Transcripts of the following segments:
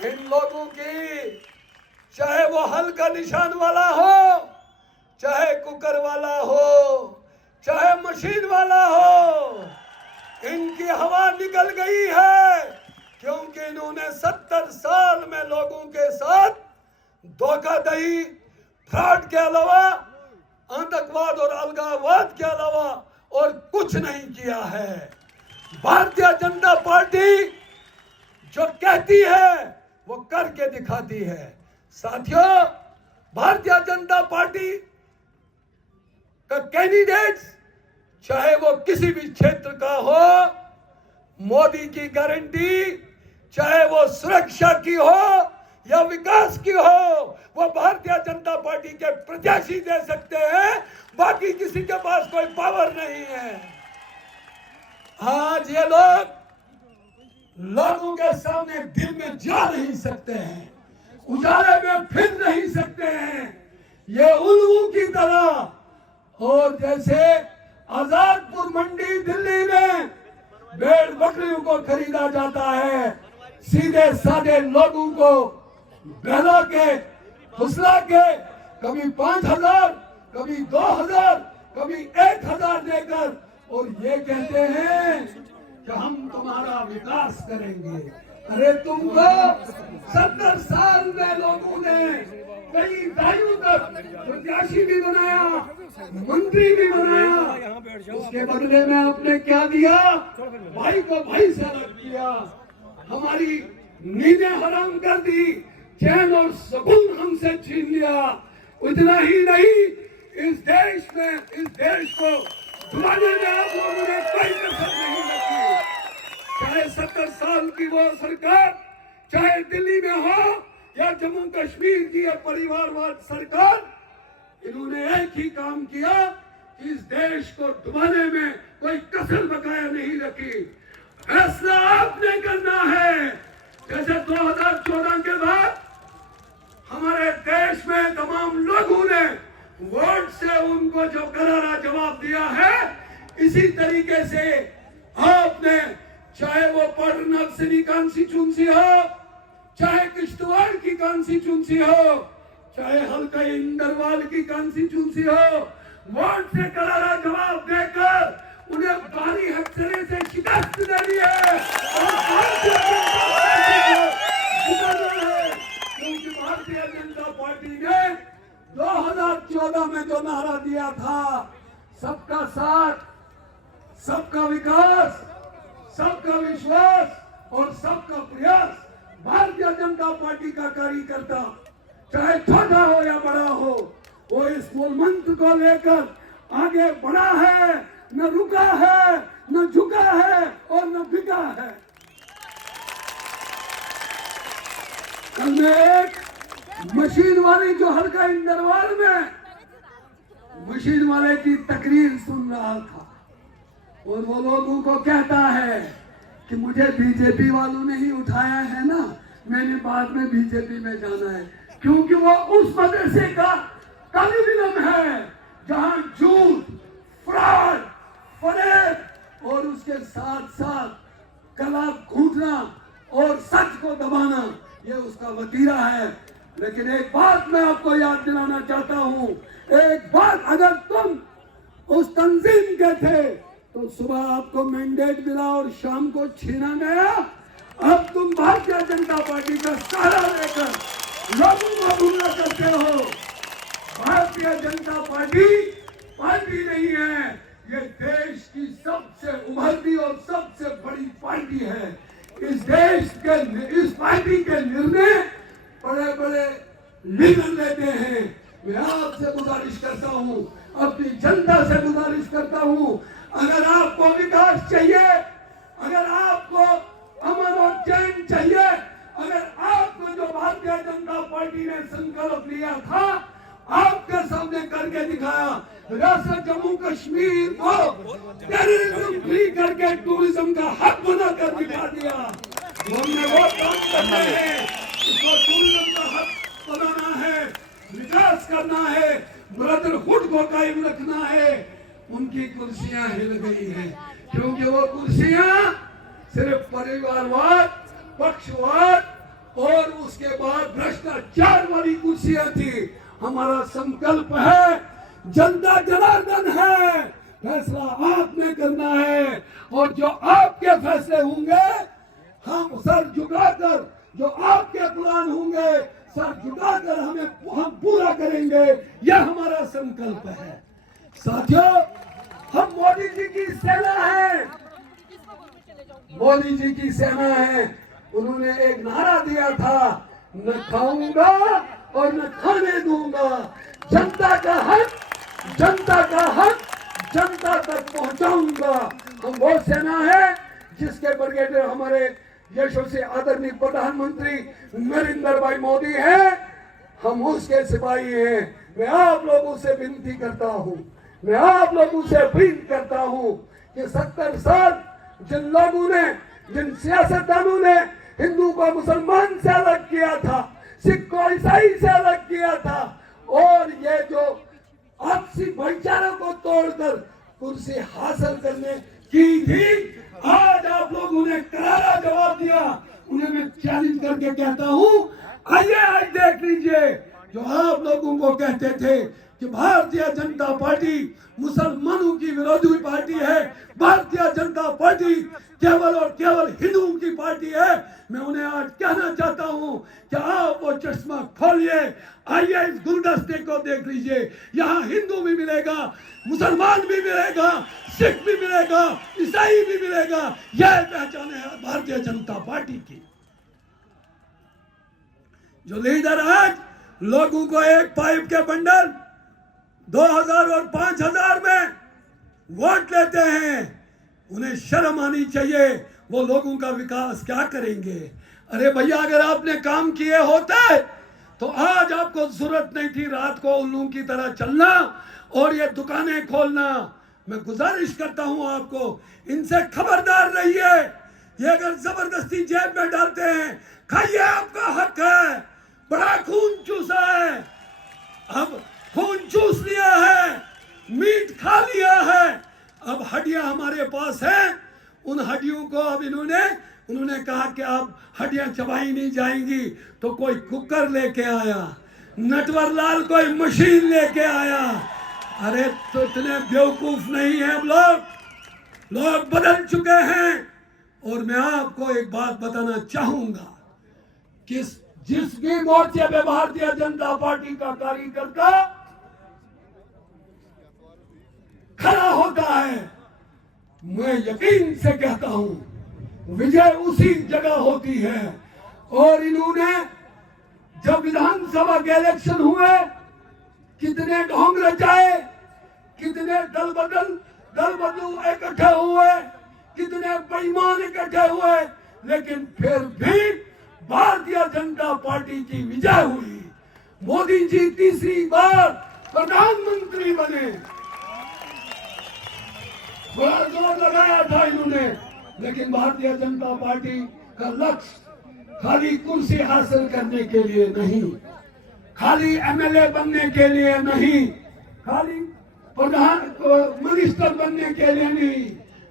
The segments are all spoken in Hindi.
इन लोगों की, चाहे वो हल्का निशान वाला हो, चाहे कुकर वाला हो, चाहे मशीन वाला हो, इनकी हवा निकल गई है, क्योंकि इन्होंने 70 साल में लोगों के साथ धोखाधड़ी, फ्रॉड के अलावा, आतंकवाद और अलगाववाद के अलावा और कुछ नहीं किया है। भारतीय जनता पार्टी जो कहती है वो करके दिखाती है। साथियों, भारतीय जनता पार्टी का कैंडिडेट चाहे वो किसी भी क्षेत्र का हो, मोदी की गारंटी, चाहे वो सुरक्षा की हो या विकास की हो, वो भारतीय जनता पार्टी के प्रत्याशी दे सकते हैं, बाकी किसी के पास कोई पावर नहीं है। आज ये लोग लोगों के सामने दिल में जा नहीं सकते हैं, उजाले में फिर नहीं सकते हैं, ये उल्लू की तरह। और जैसे आजादपुर मंडी दिल्ली में भेड़ बकरियों को खरीदा जाता है, सीधे साधे लोगों को बहला के, फुसला के, कभी 5,000, कभी 2,000, कभी 1,000 देकर, और ये कहते हैं कि हम तुम्हारा विकास करेंगे। अरे तुमको 70 साल में लोगों ने कई दहाइयों तक प्रत्याशी भी बनाया, मंत्री भी बनाया, उसके बदले में आपने क्या दिया? भाई को भाई से अलग किया, हमारी नींदें हराम कर दी, चैन और सुकून हमसे छीन लिया। इतना ही नहीं, इस देश में, इस देश को डुबाने में आप लोगों ने कोई कसर नहीं रखी। चाहे 70 साल की वो सरकार, चाहे दिल्ली में हो या जम्मू कश्मीर की या परिवारवाद सरकार, इन्होंने एक ही काम किया कि इस देश को डुबाने में कोई कसर बकाया नहीं रखी। फैसला आपने करना है। जैसे 2014 के बाद हमारे देश में तमाम लोगों ने वोट से उनको जो करारा जवाब दिया है, इसी तरीके से आपने, चाहे वो नक्सली कॉन्स्टिट्यूंसी हो, चाहे किश्तवाड़ की कॉन्स्टिट्यूंसी हो, चाहे हल्का इंदरवाल की कॉन्स्टिट्यूंसी हो, वोट से करारा जवाब देकर उन्हें भारी हथकड़े से शिकस्त देनी है क्योंकि भारतीय जनता पार्टी ने 2014 में जो नारा दिया था, सबका साथ, सबका विकास, सबका विश्वास और सबका प्रयास, भारतीय जनता पार्टी का कार्यकर्ता चाहे छोटा हो या बड़ा हो, वो इस मूल मंत्र को लेकर आगे बढ़ा है, न रुका है, न झुका है और न बिका है। कल मैं एक मशीन वाले जो हल्का इंदरवाल में मशीन वाले की तकरीर सुन रहा था, और वो लोगों को कहता है कि मुझे बीजेपी वालों ने ही उठाया है ना, मैंने बाद में बीजेपी में जाना है, क्योंकि वो उस मदरसे का तालिब है जहां झूठ, फ्रॉड, फरेब और उसके साथ साथ गला घूटना और सच को दबाना, ये उसका वतीरा है। लेकिन एक बात मैं आपको याद दिलाना चाहता हूं, एक बात, अगर तुम उस तंजीम के थे तो सुबह आपको मैंडेट मिला और शाम को छीना गया। अब तुम भारतीय जनता पार्टी का सहारा लेकर लोगों को गुमराह करते हो। भारतीय जनता पार्टी पार्टी नहीं है, ये देश की सबसे उभरती और सबसे बड़ी पार्टी है। इस देश के, इस पार्टी के निर्णय बड़े बड़े लीडर लेते हैं। मैं आपसे गुजारिश करता हूँ, अपनी जनता से गुजारिश करता हूँ, अगर आपको विकास चाहिए, अगर आपको अमन और चैन चाहिए, अगर आपको जो भारतीय जनता पार्टी ने संकल्प लिया था, आपके सामने करके दिखाया, रियासत जम्मू कश्मीर को टेररिज्म फ्री करके टूरिज्म का हब बनाकर दिखा दिया। हमने वो काम करना है, इसको टूरिज्म का हब बनाना है, विकास करना है, ब्रदरहुड को कायम रखना है। उनकी कुर्सियां हिल गई हैं, क्योंकि वो कुर्सियां सिर्फ परिवारवाद, पक्षवाद और उसके बाद भ्रष्टाचार वाली कुर्सियां थी। हमारा संकल्प है, जनता जनार्दन है, फैसला आपने करना है और जो आपके फैसले होंगे हम सर झुकाकर, जो आपके प्लान होंगे सर झुकाकर हम पूरा करेंगे। यह हमारा संकल्प है। साथियों, हम मोदी जी की सेना है, मोदी जी की सेना है। उन्होंने एक नारा दिया था, न खाऊंगा और न खाने दूंगा, जनता का हक, जनता का हक जनता तक पहुंचाऊंगा। हम वो सेना है जिसके ब्रिगेडियर हमारे यशस्वी आदरणीय प्रधानमंत्री नरेंद्र भाई मोदी हैं। हम उसके सिपाही हैं। मैं आप लोगों से विनती करता हूं, मैं आप लोगों से अपील करता हूं कि 70 साल जिन लोगों ने, जिन सियासतदानों ने हिंदू को मुसलमान से अलग किया था, सिख को ईसाई से अलग किया था और ये जो आपसी भाईचारे को तोड़कर कुर्सी हासिल करने की थी, आज आप लोगों ने करारा जवाब दिया। उन्हें मैं चैलेंज करके कहता हूं, आइए आज देख लीजिए, जो आप लोगों को कहते थे कि भारतीय जनता पार्टी मुसलमानों की विरोधी पार्टी है, भारतीय जनता पार्टी केवल और केवल हिंदुओं की पार्टी है, मैं उन्हें आज कहना चाहता हूं कि आप वो चश्मा खोलिए, आइए इस गुलदस्ते को देख लीजिए। यहाँ हिंदू भी मिलेगा, मुसलमान भी मिलेगा, सिख भी मिलेगा, ईसाई भी मिलेगा। यह पहचान है भारतीय जनता पार्टी की। जो लीडर आज लोगों को एक पाइप के बंडल 2000 और 5000 में वोट लेते हैं, उन्हें शर्म आनी चाहिए। वो लोगों का विकास क्या करेंगे? अरे भैया, अगर आपने काम किए होते तो आज आपको जरूरत नहीं थी रात को उल्लू की तरह चलना और ये दुकानें खोलना। मैं गुजारिश करता हूं आपको, इनसे खबरदार रहिए। ये अगर जबरदस्ती जेब में डालते हैं, खाइए, आपका हक है। बड़ा खून चूसा है, अब खून चूस लिया है, मीट खा लिया है, अब हड्डियां हमारे पास हैं। उन हड्डियों को अब उन्होंने कहा कि अब हड्डियां चबाई नहीं जाएंगी, तो कोई कुकर लेके आया, नटवर लाल कोई मशीन लेके आया। अरे तो इतने बेवकूफ नहीं है लोग बदल चुके हैं। और मैं आपको एक बात बताना चाहूंगा कि जिस भी मोर्चे पे भारतीय जनता पार्टी का कार्यकर्ता खड़ा होता है, मैं यकीन से कहता हूं विजय उसी जगह होती है। और इन्होंने जब विधानसभा के इलेक्शन हुए, कितने ढोंग रचाए, कितने दल बदलू इकट्ठे हुए, कितने बेईमान इकट्ठे हुए, लेकिन फिर भी भारतीय जनता पार्टी की विजय हुई। मोदी जी तीसरी बार प्रधानमंत्री बने। बड़ा जोर लगाया था इन्होंने, लेकिन भारतीय जनता पार्टी का लक्ष्य खाली कुर्सी हासिल करने के लिए नहीं, खाली एमएलए बनने के लिए नहीं, खाली प्रधान मिनिस्टर बनने के लिए नहीं।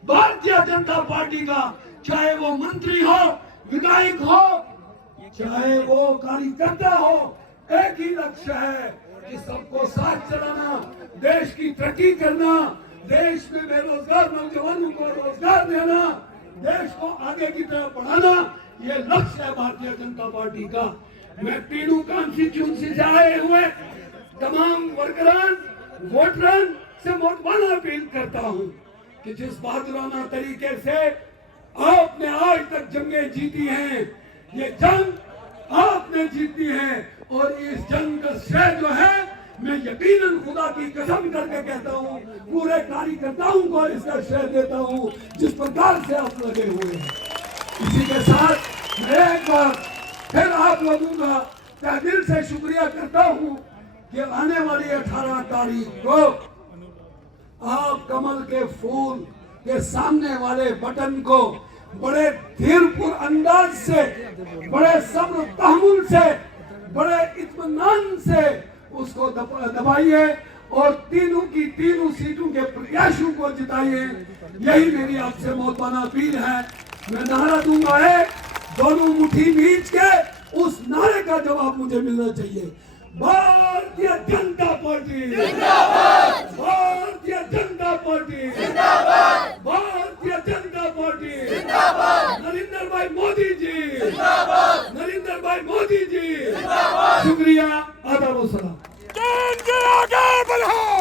भारतीय जनता पार्टी का चाहे वो मंत्री हो, विधायक हो, चाहे वो कार्यकर्ता हो, एक ही लक्ष्य है कि सबको साथ चलाना, देश की तरक्की करना, देश में बेरोजगार नौजवानों को रोजगार देना, देश को आगे की तरफ बढ़ाना, ये लक्ष्य है भारतीय जनता पार्टी का। मैं तीनों कॉन्स्टिट्यूंसी से आए हुए तमाम वर्करान, वोटरान से मोटवाना अपील करता हूं कि जिस बहादुराना तरीके से आपने आज तक जंगें जीती हैं, ये जंग आपने जीती है और इस जंग का श्रेय जो है, मैं यकीनन खुदा की कसम करके कहता हूँ, पूरे कार्यकर्ताओं को इसका श्रेय देता हूँ जिस प्रकार से आप लगे हुए हैं। इसी के साथ मैं एक बार फिर आप लोगों का तहे दिल से शुक्रिया करता हूँ कि आने वाली 18 तारीख को आप कमल के फूल के सामने वाले बटन को बड़े धीरपुर अंदाज से, बड़े सब्र तहमुल से, बड़े इत्मीनान से उसको दबाइए और तीनों सीटों के प्रत्याशियों को जिताइए। यही मेरी आपसे मोहब्बाना अपील है। मैं नारा दूंगा है, दोनों मुट्ठी मींच के इसका जवाब मुझे मिलना चाहिए। भारतीय जनता पार्टी जिंदाबाद, भारतीय जनता पार्टी जिंदाबाद, भारतीय जनता पार्टी जिंदाबाद, नरेंद्र भाई मोदी जी जिंदाबाद, नरेंद्र भाई मोदी जी जिंदाबाद। शुक्रिया, आदाब व सलाम। आगे बढ़ो।